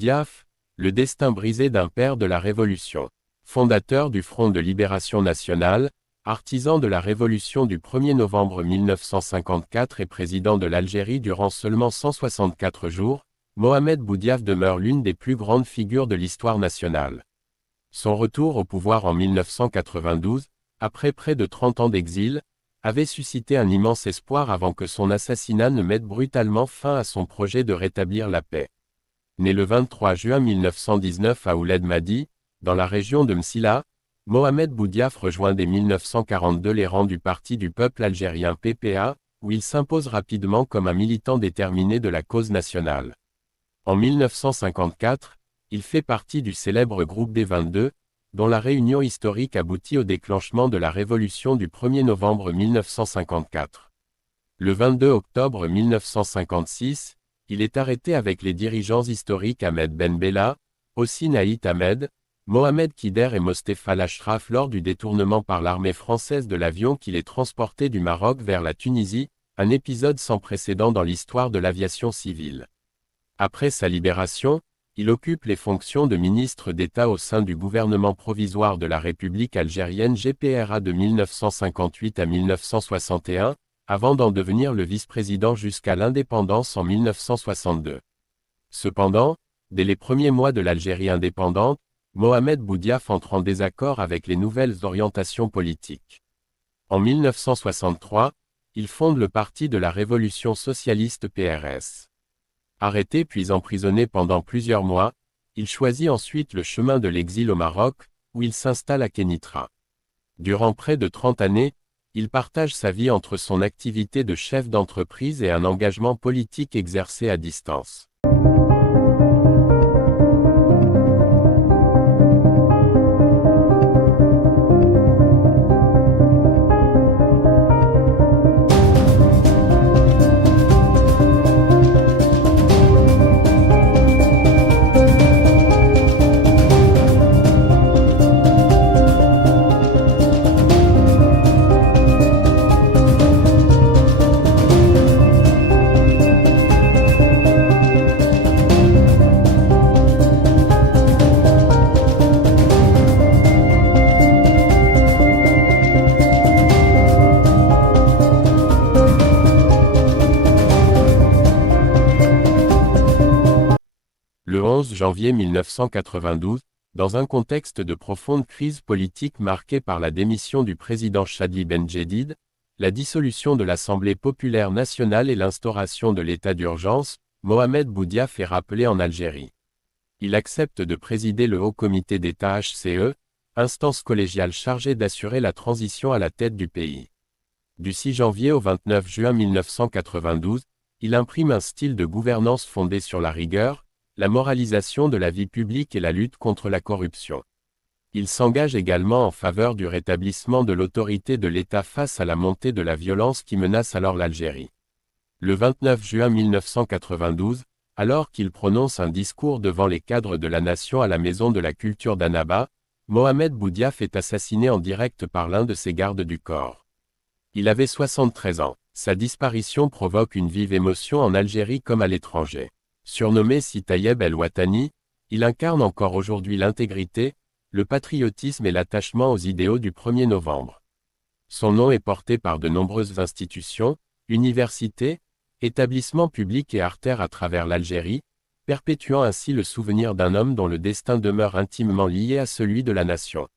Boudiaf, le destin brisé d'un père de la Révolution. Fondateur du Front de Libération Nationale, artisan de la Révolution du 1er novembre 1954 et président de l'Algérie durant seulement 164 jours, Mohamed Boudiaf demeure l'une des plus grandes figures de l'histoire nationale. Son retour au pouvoir en 1992, après près de 30 ans d'exil, avait suscité un immense espoir avant que son assassinat ne mette brutalement fin à son projet de rétablir la paix. Né le 23 juin 1919 à Ouled Madi, dans la région de Msila, Mohamed Boudiaf rejoint dès 1942 les rangs du Parti du peuple algérien PPA, où il s'impose rapidement comme un militant déterminé de la cause nationale. En 1954, il fait partie du célèbre groupe des 22, dont la réunion historique aboutit au déclenchement de la révolution du 1er novembre 1954. Le 22 octobre 1956, il est arrêté avec les dirigeants historiques Ahmed Ben Bella, aussi Naït Ahmed, Mohamed Kider et Mostefa Lashraf lors du détournement par l'armée française de l'avion qui les transportait du Maroc vers la Tunisie, un épisode sans précédent dans l'histoire de l'aviation civile. Après sa libération, il occupe les fonctions de ministre d'État au sein du gouvernement provisoire de la République algérienne GPRA de 1958 à 1961, avant d'en devenir le vice-président jusqu'à l'indépendance en 1962. Cependant, dès les premiers mois de l'Algérie indépendante, Mohamed Boudiaf entre en désaccord avec les nouvelles orientations politiques. En 1963, il fonde le Parti de la Révolution socialiste PRS. Arrêté puis emprisonné pendant plusieurs mois, il choisit ensuite le chemin de l'exil au Maroc, où il s'installe à Kénitra. Durant près de 30 années, il partage sa vie entre son activité de chef d'entreprise et un engagement politique exercé à distance. Le 11 janvier 1992, dans un contexte de profonde crise politique marqué par la démission du président Chadli Benjedid, la dissolution de l'Assemblée populaire nationale et l'instauration de l'état d'urgence, Mohamed Boudiaf est rappelé en Algérie. Il accepte de présider le Haut Comité d'État HCE, instance collégiale chargée d'assurer la transition à la tête du pays. Du 6 janvier au 29 juin 1992, il imprime un style de gouvernance fondé sur la rigueur, la moralisation de la vie publique et la lutte contre la corruption. Il s'engage également en faveur du rétablissement de l'autorité de l'État face à la montée de la violence qui menace alors l'Algérie. Le 29 juin 1992, alors qu'il prononce un discours devant les cadres de la nation à la Maison de la Culture d'Annaba, Mohamed Boudiaf est assassiné en direct par l'un de ses gardes du corps. Il avait 73 ans. Sa disparition provoque une vive émotion en Algérie comme à l'étranger. Surnommé Si Tayeb El-Ouattani, il incarne encore aujourd'hui l'intégrité, le patriotisme et l'attachement aux idéaux du 1er novembre. Son nom est porté par de nombreuses institutions, universités, établissements publics et artères à travers l'Algérie, perpétuant ainsi le souvenir d'un homme dont le destin demeure intimement lié à celui de la nation.